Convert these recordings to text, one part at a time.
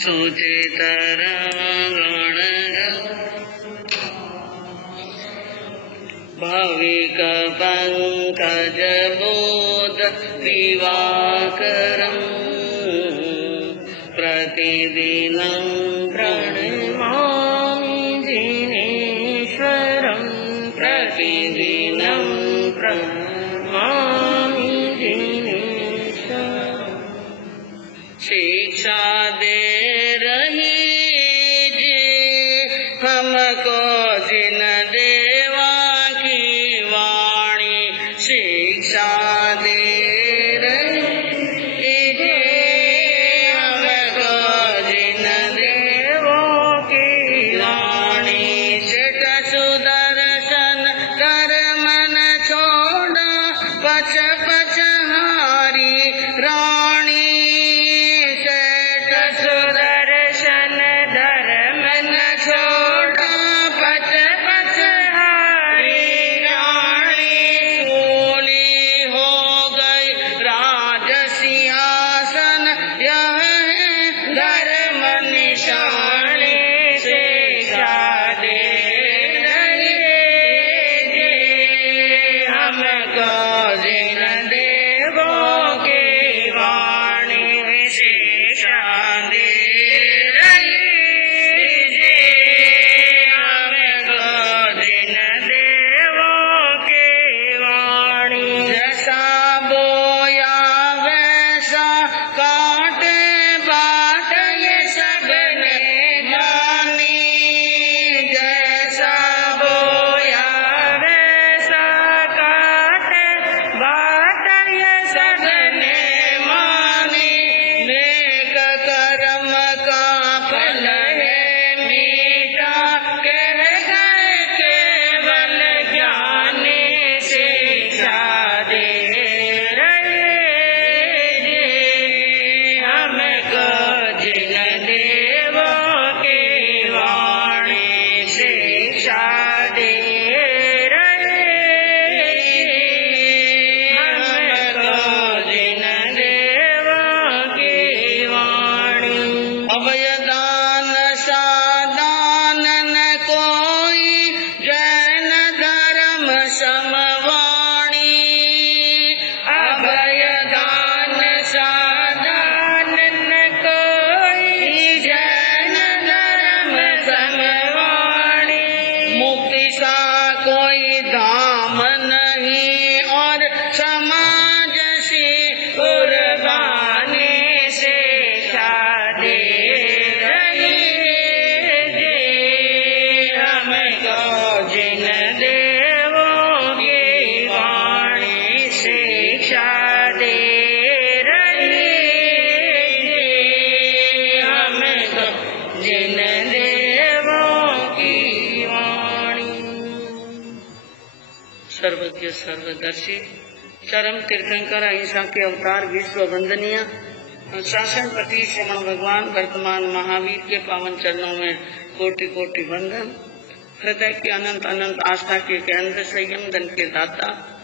सुचितर भाविक पंकज बोध दिवाकरम् प्रतिदिनं प्रणमामि जिनेश्वरं प्रतिदिनं प्रणमामि जिनेश्वरं शिक्षा दे रही जी हमको जिन देवा की वाणी शिक्षा दे सर्वज्ञ सर्वदर्शी चरम तीर्थंकर अहिंसा के अवतार विश्व वंदनीय शासनपति श्रमण भगवान वर्तमान महावीर के पावन चरणों में कोटि कोटि वंदन। हृदय के अनंत अनंत आस्था के केंद्र संयम धन के दाता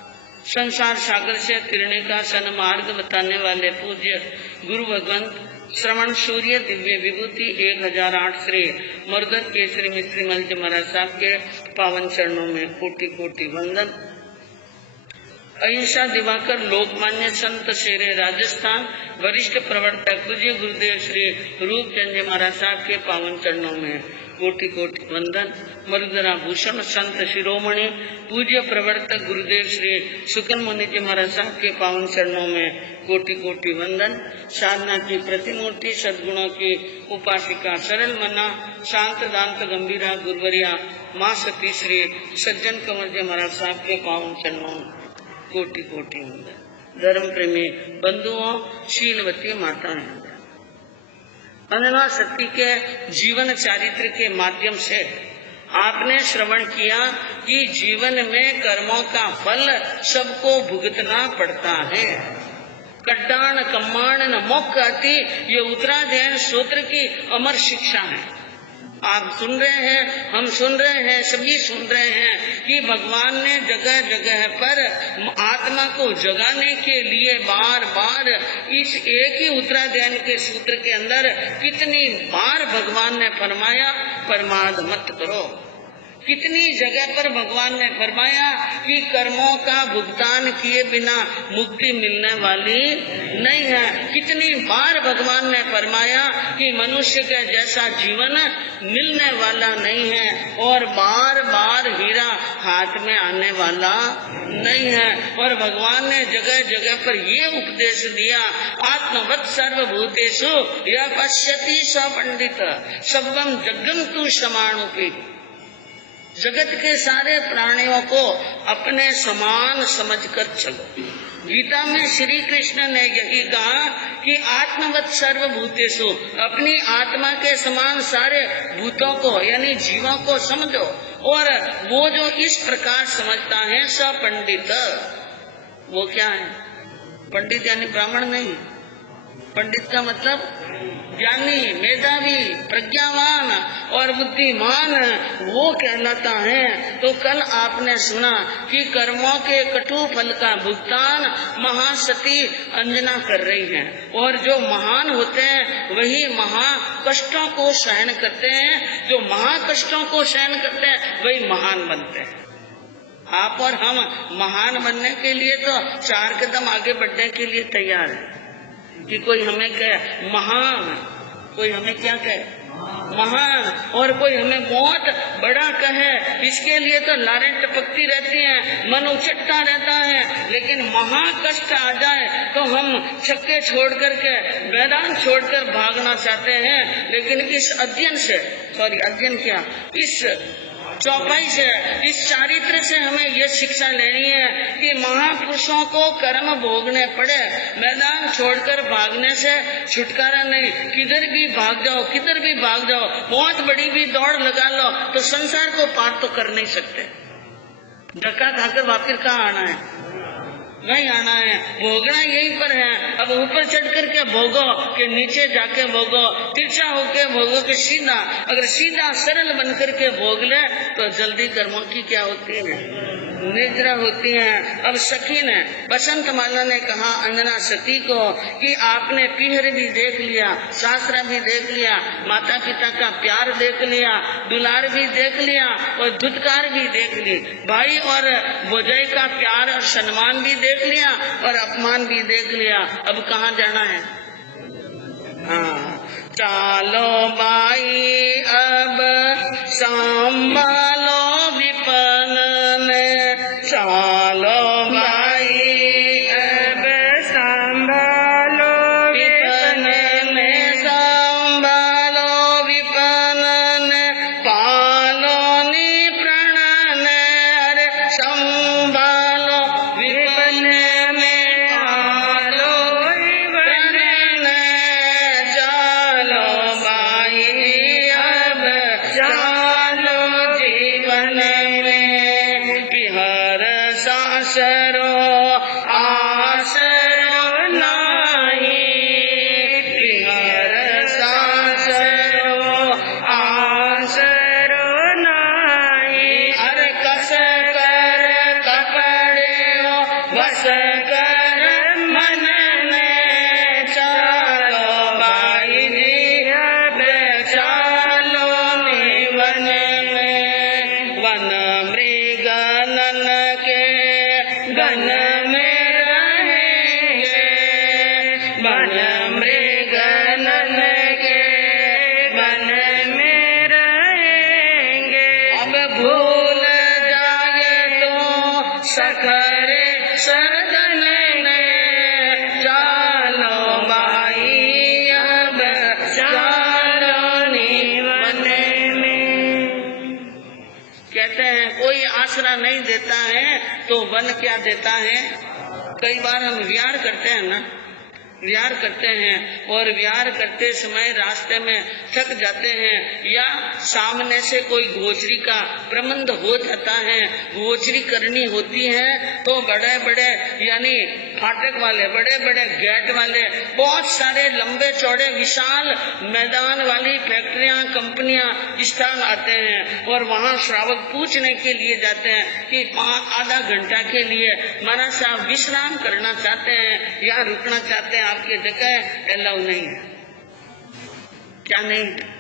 संसार सागर से तिरने का सन्मार्ग बताने वाले पूज्य गुरु भगवंत श्रवण सूर्य दिव्य विभूति 1008 श्री मुर्गत केसरी मिस्त्री मलज महाराज साहब के पावन चरणों में कोटि कोटि वंदन। अहिंसा दिवाकर लोकमान्य संत शेरे राजस्थान वरिष्ठ प्रवर्तक पूज्य गुरुदेव श्री रूपचंद जी महाराज साहब के पावन चरणों में कोटि कोटि वंदन। मरुदरा भूषण संत शिरोमणि पूज्य प्रवर्तक गुरुदेव श्री सुकन मुनि जी महाराज साहब के पावन चरणों में कोटि कोटि वंदन। साधना की प्रतिमूर्ति सद्गुणों की उपासिका सरल मना शांत दांत गंभीरा गुरुवरिया माँ सती श्री सज्जन कंवर जी महाराज साहब के पावन चरणों में कोटि कोटि वंदन। धर्म प्रेमी बंधुओं, शीलवती माताएं, अनन्या शक्ति के जीवन चारित्र के माध्यम से आपने श्रवण किया कि जीवन में कर्मों का फल सबको भुगतना पड़ता है। कड्डान कम्माण न मोक्ष आती, ये उत्तराध्ययन सूत्र की अमर शिक्षा है। आप सुन रहे हैं, हम सुन रहे हैं, सभी सुन रहे हैं कि भगवान ने जगह जगह पर आत्मा को जगाने के लिए बार बार इस एक ही उत्तराध्याय के सूत्र के अंदर कितनी बार भगवान ने फरमाया, प्रमाद मत करो। कितनी जगह पर भगवान ने फरमाया कि कर्मों का भुगतान किए बिना मुक्ति मिलने वाली नहीं है। कितनी बार भगवान ने फरमाया कि मनुष्य के जैसा जीवन मिलने वाला नहीं है, और बार बार हीरा हाथ में आने वाला नहीं है। और भगवान ने जगह जगह पर ये उपदेश दिया, आत्मवत् सर्वभूतेषु यः पश्यति स पंडित सर्वं जगम तु समानुपि। जगत के सारे प्राणियों को अपने समान समझकर चलो। गीता में श्री कृष्ण ने यही कहा कि आत्मवत् सर्वभूतेषु, अपनी आत्मा के समान सारे भूतों को यानी जीवों को समझो। और वो जो इस प्रकार समझता है स पंडित, वो क्या है? पंडित यानी ब्राह्मण नहीं, पंडित का मतलब ज्ञानी, मेधावी, प्रज्ञावान और बुद्धिमान वो कहलाता है। तो कल आपने सुना कि कर्मों के कटु फल का भुगतान महासती अंजना कर रही है, और जो महान होते हैं वही महा कष्टों को सहन करते हैं। जो महा कष्टों को सहन करते हैं वही महान बनते हैं। आप और हम महान बनने के लिए तो 4 कदम आगे बढ़ने के लिए तैयार है कि कोई हमें कहे महान, कोई हमें क्या कहे महान, और कोई हमें बहुत बड़ा कहे। इसके लिए तो लारें टपकती रहती हैं, मन उछटता रहता है। लेकिन महा कष्ट आ जाए तो हम छक्के छोड़ करके, मैदान छोड़कर भागना चाहते हैं। लेकिन इस अध्ययन से, इस चौपाई से, इस चारित्र से हमें यह शिक्षा लेनी है कि महापुरुषों को कर्म भोगने पड़े, मैदान छोड़कर भागने से छुटकारा नहीं। किधर भी भाग जाओ, किधर भी भाग जाओ, बहुत बड़ी भी दौड़ लगा लो तो संसार को पार तो कर नहीं सकते। धक्का खाकर वापिस कहाँ आना है? नहीं आना है, भोगना यहीं पर है। अब ऊपर चढ़ कर के भोगो कि नीचे जाके भोगो, तिरछा होके भोगो कि सीधा। अगर सीधा सरल बन कर के भोग ले तो जल्दी कर्मों की क्या होती है? निद्रा होती है। अब सखी ने, बसंत माला ने कहा अंजना सती को कि आपने पीहर भी देख लिया, शास्त्र भी देख लिया, माता पिता का प्यार देख लिया, दुलार भी देख लिया और धुतकार भी देख ली, भाई और भौजाई का प्यार और सम्मान भी देख लिया और अपमान भी देख लिया। अब कहाँ जाना है? हाँ, चालो बाई अब संभालो विपन्न, चालो बाई अब संभालो विपन्न, संभालो विपन्न, पालो निप्रणन, संभालो विपन्न, पालो विपन्न, चालो बाई अब चालो जीवन में बिहार सासरो आसरो नाही, बिहार सासरो आसरो नाही। अरे कस कर कपड़े बस कर मन में, चालो बाई जी अब चालो वन में। वन मृग नन के गन में रहेंगे, वन मृग नन के गन में रहेंगे। अब भूल जाए तो सखरे सरदन में, चालो बाई अब चालो वन में। कहते हैं कोई आसरा नहीं देता है तो वन क्या देता है? कई बार हम विहार करते हैं ना, विहार करते हैं और विहार करते समय रास्ते में थक जाते हैं या सामने से कोई गोचरी का प्रबंध हो जाता है, गोचरी करनी होती है, तो बड़े बड़े यानी फाटक वाले, बड़े बड़े गेट वाले, बहुत सारे लंबे चौड़े विशाल मैदान वाली फैक्ट्रियां, कंपनियां स्थान आते हैं और वहाँ श्रावक पूछने के लिए जाते हैं कि आधा घंटा के लिए महाराज साहब विश्राम करना चाहते हैं या रुकना चाहते हैं, आपकी जगह अलाउ नहीं है। क्या नहीं है?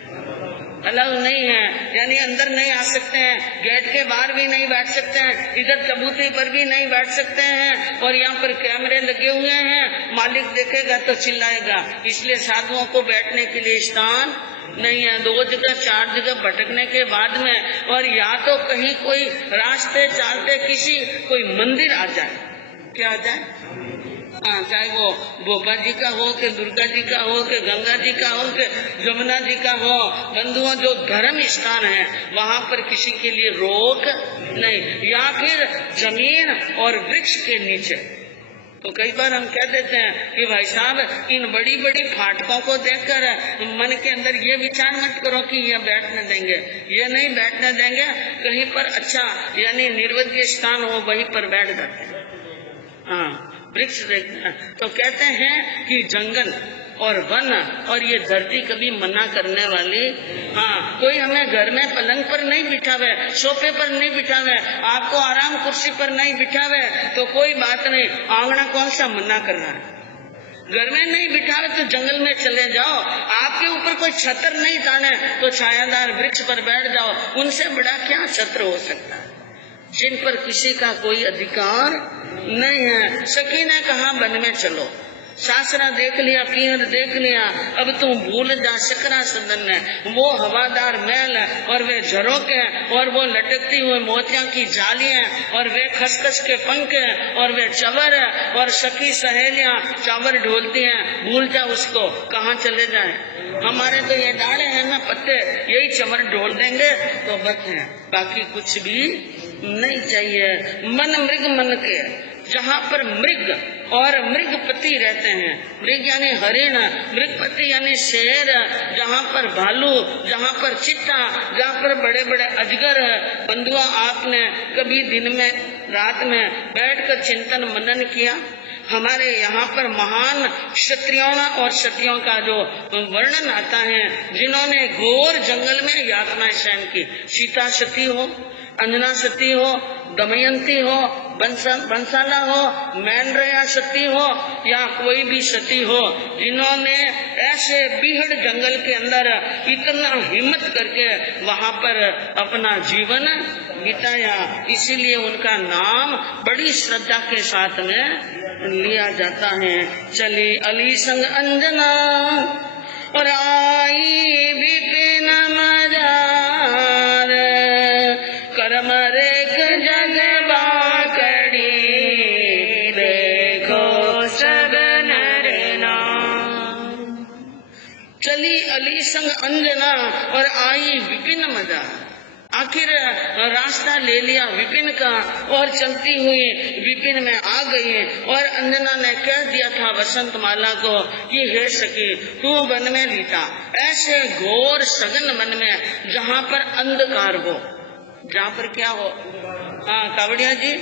अलाउ नहीं है, यानी अंदर नहीं आ सकते हैं, गेट के बाहर भी नहीं बैठ सकते हैं, इधर चबूतरी पर भी नहीं बैठ सकते हैं और यहाँ पर कैमरे लगे हुए हैं, मालिक देखेगा तो चिल्लाएगा, इसलिए साधुओं को बैठने के लिए स्थान नहीं है। 2 जगह 4 जगह भटकने के बाद में और या तो कहीं कोई रास्ते चालते किसी कोई मंदिर आ जाए, क्या आ जाए, हाँ, चाहे वो गोपा जी का हो कि दुर्गा जी का हो कि गंगा जी का हो कि जमुना जी का हो, बंधुओं जो धर्म स्थान है वहाँ पर किसी के लिए रोक नहीं, या फिर जमीन और वृक्ष के नीचे। तो कई बार हम कह देते हैं कि भाई साहब इन बड़ी बड़ी फाटकों को देखकर मन के अंदर ये विचार मत करो कि ये बैठने देंगे, ये नहीं बैठने देंगे, कहीं पर अच्छा यानी निर्वध्य स्थान हो वहीं पर बैठ जाते हैं। हाँ, वृक्ष देखते हैं तो कहते हैं कि जंगल और वन और ये धरती कभी मना करने वाली, हाँ, कोई हमें घर में पलंग पर नहीं बिठावे, सोफे पर नहीं बिठावे, आपको आराम कुर्सी पर नहीं बिठावे तो कोई बात नहीं, आंगना कौन सा मना कर रहा है। घर में नहीं बिठावे तो जंगल में चले जाओ, आपके ऊपर कोई छत्र नहीं ताने तो छायादार वृक्ष पर बैठ जाओ, उनसे बड़ा क्या छत्र हो सकता है, जिन पर किसी का कोई अधिकार नहीं है। सखी ने कहा वन में चलो, सासरा देख लिया, पीहर देख लिया, अब तुम भूल जा सकरा सदन है, वो हवादार महल और वे झरोके और वो लटकती हुई मोतियां की जालियां और वे खसखस के पंख और वे चवर और सखी सहेलियां चावर ढोलती हैं, भूल जा उसको, कहाँ चले जाए, हमारे तो ये डाले हैं ना पत्ते, यही चवर ढोल देंगे तो बस है, बाकी कुछ भी नहीं चाहिए। मन मृग मन के, जहाँ पर मृग और मृगपति रहते हैं, मृग यानी हरिण, मृगपति यानी शेर, जहाँ पर भालू, जहाँ पर चिट्टा, जहाँ पर बड़े बड़े अजगर। बंधुआ, आपने कभी दिन में रात में बैठकर चिंतन मनन किया? हमारे यहाँ पर महान क्षत्रियों और सतियों का जो वर्णन आता है, जिन्होंने घोर जंगल में यातनाएं सहन की, सीता सती हो, अंजना सती हो, दमयंती हो, बंसाला हो, मैनरया सती हो या कोई भी सती हो, जिन्होंने ऐसे बीहड़ जंगल के अंदर इतना हिम्मत करके वहाँ पर अपना जीवन बिताया, इसीलिए उनका नाम बड़ी श्रद्धा के साथ में लिया जाता है। चली अली संग अंजना और आई विपिन मजार, कर्म रेख जग बाकड़ी, देखो सब नर नाम। चली अली संग अंजना और आई विपिन मजार, आखिर रास्ता ले लिया विपिन का और चलती हुई विपिन में आ गई और अंजना ने कह दिया था वसंत माला को कि हे सखी तू वन में लीता, ऐसे घोर सघन वन में जहाँ पर अंधकार हो, जहाँ पर क्या हो। हाँ कावड़िया जी,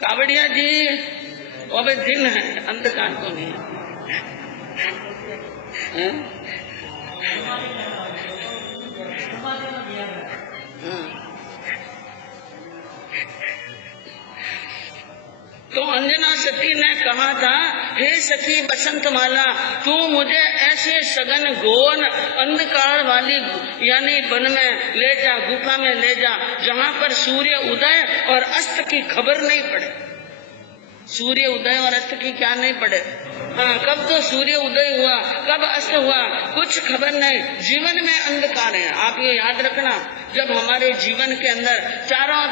कावड़िया जी, अब दिन है, अंधकार तो नहीं है। तो अंजना सती ने कहा था, हे सखी बसंत माला, तू मुझे ऐसे सघन घोर अंधकार वाली यानी वन में ले जा, गुफा में ले जा, जहाँ पर सूर्य उदय और अस्त की खबर नहीं पड़े। सूर्य उदय और अस्त की क्या नहीं पड़े? हाँ, कब तो सूर्य उदय हुआ, कब अस्त हुआ, कुछ खबर नहीं। जीवन में अंधकार है, आप ये याद रखना। जब हमारे जीवन के अंदर चारों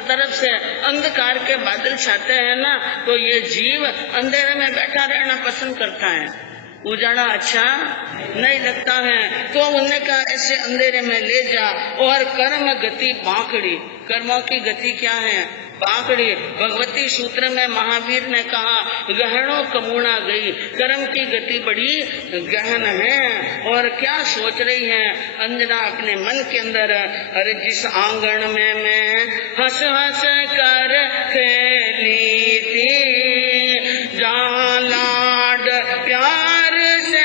तरफ से अंधकार के बादल छाते हैं ना, तो ये जीव अंधेरे में बैठा रहना पसंद करता है, उजाला अच्छा नहीं लगता है। तो उन्होंने कहा ऐसे अंधेरे में ले जा और कर्म गति बांकड़ी। कर्मों की गति क्या है? पाकड़ी। भगवती सूत्र में महावीर ने कहा गहनों कमुणा गई, कर्म की गति बड़ी गहन है। और क्या सोच रही है अंजना अपने मन के अंदर, अरे जिस आंगन में मैं हंस हंस कर खेली थी, जहाँ लाड प्यार से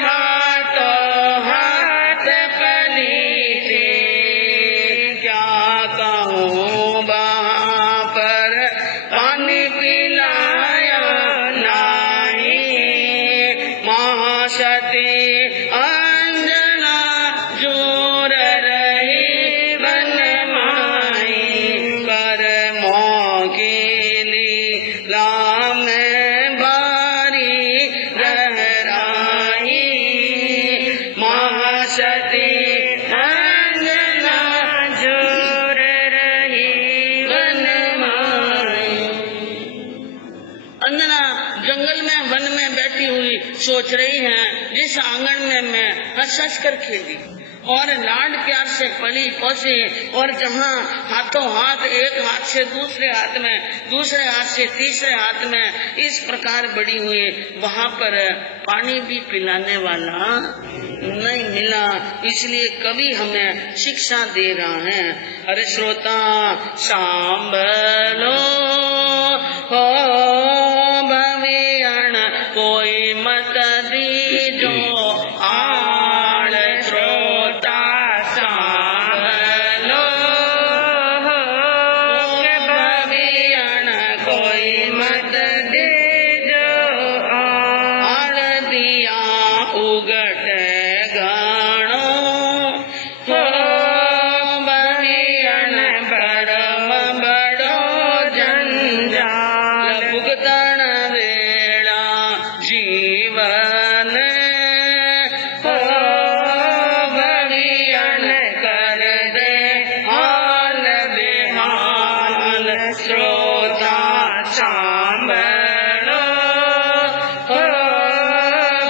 हाथों हाथ पली थी, क्या कहूँ वहाँ पर पानी पिलाया नहीं, महासती अंजना जोर रही बन माई, पर मोगी लीला में बारी गहराई, महासती अंजना जोर रही बन माई। अंजना जंगल में वन में बैठी हुई सोच रही है जिस आंगन में मैं हंस हंस कर खेली और लाड प्यार से पली पोसी, और जहाँ हाथों हाथ, एक हाथ से दूसरे हाथ में, दूसरे हाथ से तीसरे हाथ में इस प्रकार बड़ी हुई, वहाँ पर पानी भी पिलाने वाला नहीं मिला। इसलिए कवि हमें शिक्षा दे रहा है। अरे श्रोता सांभलो हो भवियण कोई मत दीजो आड़, श्रोता सांभलो हो भवियण कोई मत दीजो आड़, दिया उगट गाणो हो भवियण परम बड़ो जंजाल, भुगतन वेला जीवन हो भवियण कर दे हाल बेहाल, श्रोता सांभलो हो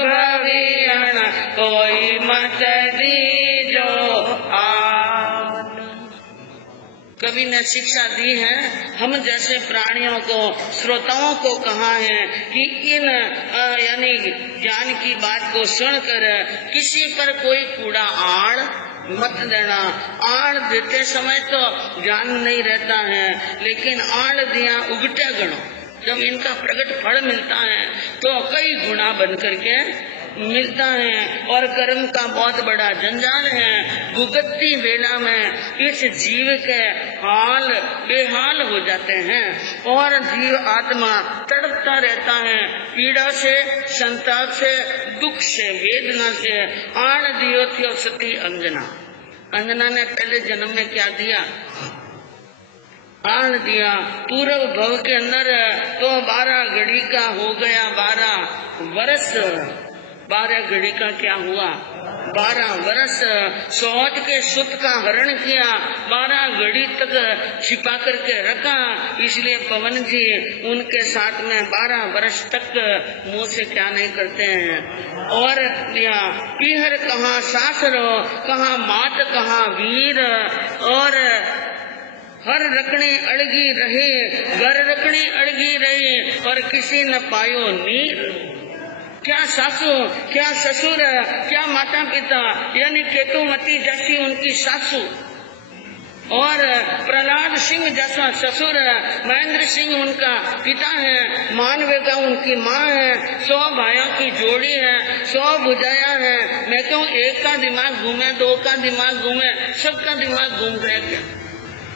भवियण कोई मत दीजो आड़। कवि ने शिक्षा दी है हम जैसे प्राणियों को, श्रोताओं को कहा है कि इन यानी ज्ञान की बात को सुनकर किसी पर कोई कूड़ा आड़ मत देना। आड़ देते समय तो ज्ञान नहीं रहता है, लेकिन आड़ दिया उगटे गणों, जब इनका प्रकट फल मिलता है तो कई गुना बन करके मिलता है, और कर्म का बहुत बड़ा जंजाल है। भुगतती वेला में इस जीव के हाल बेहाल हो जाते हैं, और जीव आत्मा तड़पता रहता है पीड़ा से, संताप से, दुख से, वेदना से। आण दियो थियो सती अंजना। अंजना ने पहले जन्म में क्या दिया? आण दिया। पूर्व भव के अंदर तो 12 घड़ी का हो गया 12 वर्ष। 12 घड़ी का क्या हुआ? 12 वर्ष सोच के सुत का हरण किया, 12 घड़ी तक छिपा करके रखा। इसलिए पवन जी उनके साथ में 12 वर्ष तक मुंह से क्या नहीं करते हैं। और पीहर कहाँ सासरो, कहाँ मात, कहाँ वीर, और हर रखनी अड़गी रहे, घर रखनी अड़गी रहे, और किसी न पायो नीर। क्या सासू, क्या ससुर, क्या माता पिता, यानी केतुमती जैसी उनकी सासू, और प्रहलाद सिंह जैसा ससुर, महेंद्र सिंह उनका पिता है, मानवेगा उनकी माँ है, 100 भाइयों की जोड़ी है, 100 भुजाया है। मैं कहूँ एक का दिमाग घूमे, 2 का दिमाग घूमे, सबका दिमाग घूम गया क्या?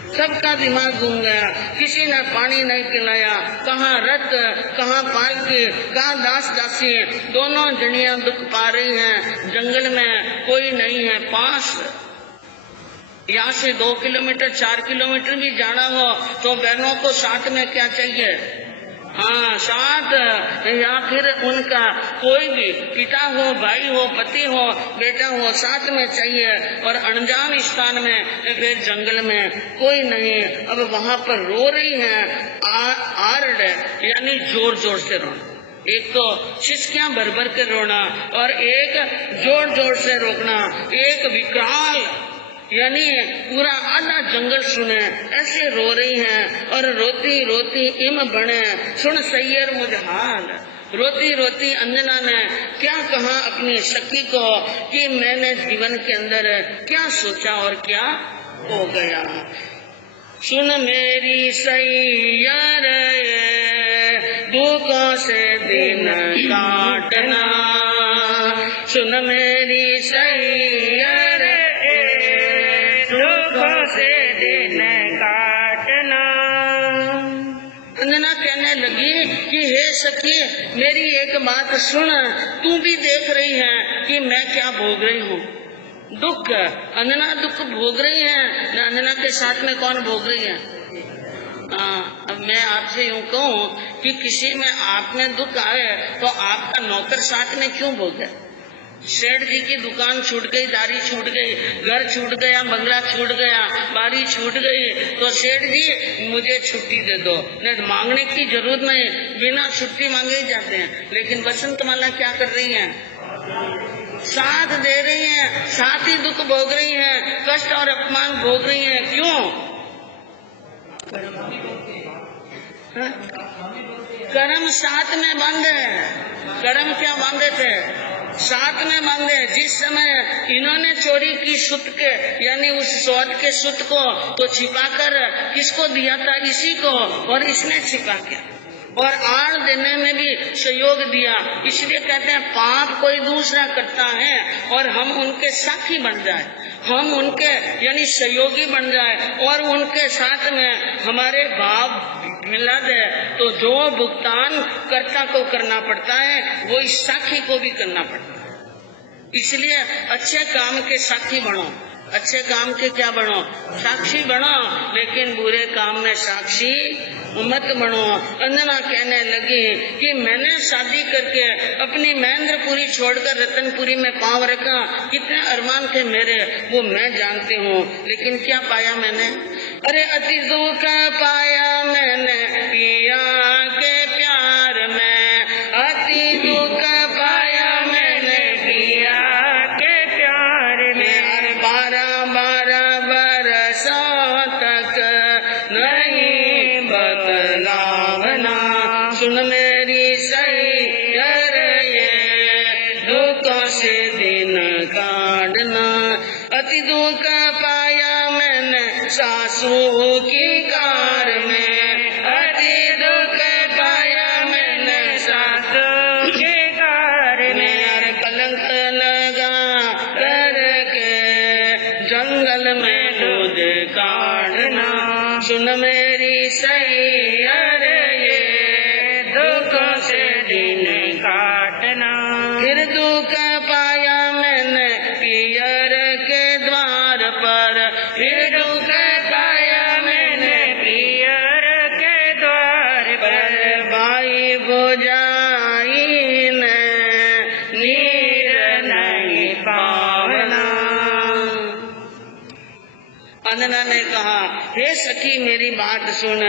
सबका दिमाग घूम गया। किसी ने पानी नहीं पिलाया, कहाँ रथ, कहाँ पालकी, कहाँ दास दासी। दोनों जनियां दुख पा रही हैं। जंगल में कोई नहीं है पास। यहाँ से 2 किलोमीटर 4 किलोमीटर भी जाना हो तो बहनों को साथ में क्या चाहिए? हाँ, साथ, या फिर उनका कोई भी पिता हो, भाई हो, पति हो, बेटा हो, साथ में चाहिए। और अनजान स्थान में, फिर जंगल में कोई नहीं। अब वहाँ पर रो रही है, आर्ड यानी जोर जोर से रोना। एक तो सिसकियां भर भर के रोना, और एक जोर जोर से रोकना। एक विकराल यानी पूरा आधा जंगल सुने, ऐसे रो रही हैं और रोती रोती इम बने सुन सैयर मुझ हाल। रोती रोती अंजना ने क्या कहा अपनी सखी को कि मैंने जीवन के अंदर क्या सोचा और क्या हो गया। सुन मेरी सैया रे दुखों से दिन काटना, सुन मेरी सैया रे दुखों से दिन काटना। अंजना कहने लगी कि हे सखी मेरी एक बात सुन, तू भी देख रही है कि मैं क्या भोग रही हूँ, दुख। अंजना दुख भोग रही है, अंजना के साथ में कौन भोग रही है? अब मैं आपसे यूँ कहूँ कि किसी में आप में दुख आए तो आपका नौकर साथ में क्यों भोगे? सेठ जी की दुकान छूट गई, दारी छूट गई, घर छूट गया, बंगला छूट गया, बारी छूट गई, तो सेठ जी मुझे छुट्टी दे दो, नहीं मांगने की जरूरत नहीं, बिना छुट्टी मांगे ही जाते हैं। लेकिन बसंत माला क्या कर रही है? साथ दे रही है, साथ ही दुख भोग रही है, कष्ट और अपमान भोग रही है। क्यों? कर्म साथ में बांधे। कर्म क्या बांधे थे? साथ में बांधे। जिस समय इन्होंने चोरी की सुत के यानी उस सौद के सुत को तो छिपाकर किसको दिया था? इसी को, और इसने छिपा के और आड़ देने में भी सहयोग दिया। इसलिए कहते हैं पाप कोई दूसरा करता है और हम उनके साथी बन जाए, हम उनके यानी सहयोगी बन जाए और उनके साथ में हमारे भाव मिला दे, तो जो भुगतान कर्ता को करना पड़ता है वो इस साथी को भी करना पड़ता है। इसलिए अच्छे काम के साथी बनो, अच्छे काम के क्या बनो? साक्षी बनो, लेकिन बुरे काम में साक्षी मत बनो। अंजना कहने लगी कि मैंने शादी करके अपनी महेंद्रपुरी छोड़कर रतनपुरी में पांव रखा, कितने अरमान थे मेरे वो मैं जानती हूँ, लेकिन क्या पाया मैंने? अरे अति दुख पाया मैंने पिया के प्यार में, अति दुख पाया मैंने पिया के प्यार में। 12 बरसों तक नहीं बदलावना, सुन मेरी सैया रे दुखों से दिन काटना। अति दुख पाया मैंने सासू की कार में, अति दुख पाया मैंने सासू की कार में। अरे कलंक लगा करके जंगल में दूध काटना, सुन मेरी सैया रे दुखों से दिन काटना। फिर दुख पाया मैंने पियर के द्वार पर, फिर दुख पाया मैंने पियर के द्वार पर। भाई बुझाई ने नीर नहीं पावना। अंजना ने कहा हे सखी मेरी बात सुन,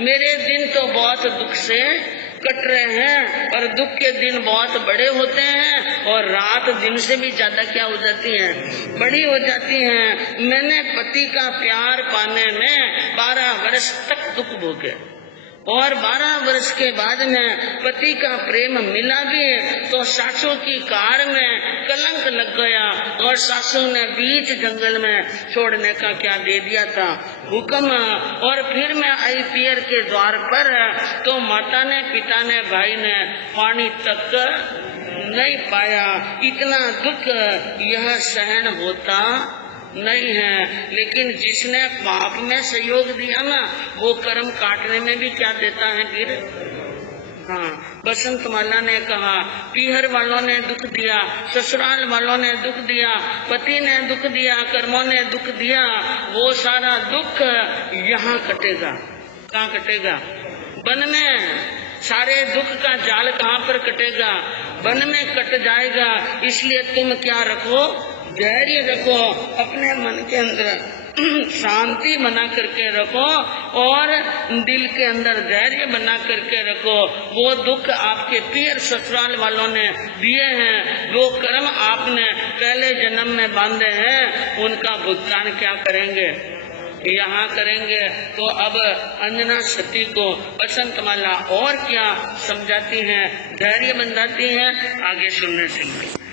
मेरे दिन तो बहुत दुख से कट रहे हैं और दुख के दिन बहुत बड़े होते हैं और रात दिन से भी ज्यादा क्या हो जाती है? बड़ी हो जाती हैं। मैंने पति का प्यार पाने में 12 वर्ष तक दुख भोगे और 12 वर्ष के बाद में पति का प्रेम मिला भी तो सासू की कार में कलंक लग गया और सासू ने बीच जंगल में छोड़ने का क्या दे दिया था? हुक्म। और फिर मैं आई पियर के द्वार पर तो माता ने, पिता ने, भाई ने पानी तक नहीं पाया। इतना दुख यह सहन होता नहीं है। लेकिन जिसने पाप में सहयोग दिया ना वो कर्म काटने में भी क्या देता है फिर? हाँ, बसंत माला ने कहा पीहर वालों ने दुख दिया, ससुराल वालों ने दुख दिया, पति ने दुख दिया, कर्मों ने दुख दिया, वो सारा दुख यहाँ कटेगा। कहाँ कटेगा? वन में। सारे दुख का जाल कहाँ पर कटेगा? वन में कट जाएगा। इसलिए तुम क्या रखो? धैर्य रखो, अपने मन के अंदर शांति बना करके रखो और दिल के अंदर धैर्य बना करके रखो। वो दुख आपके पीर ससुराल वालों ने दिए हैं, वो कर्म आपने पहले जन्म में बांधे हैं उनका भुगतान क्या करेंगे, यहाँ करेंगे। तो अब अंजना सती को बसंतमाला और क्या समझाती हैं, धैर्य बंधाती हैं, आगे सुनने से मिले।